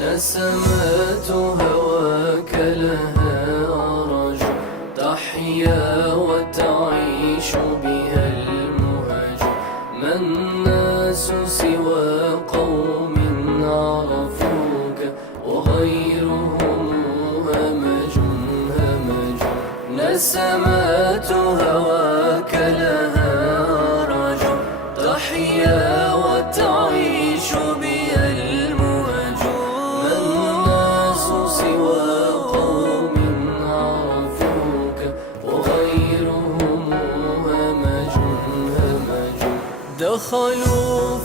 نسمات هواك لها أرج، تحيا وتعيش بها المهج. ما الناس سوى قوم عرفوك، وغيرهم همج همج. نسمات هواك لها أرج، تحيا وتعيش بها المهج. ما الناس سوى قوم عرفوك، وغيرهم همج همج. دخلوا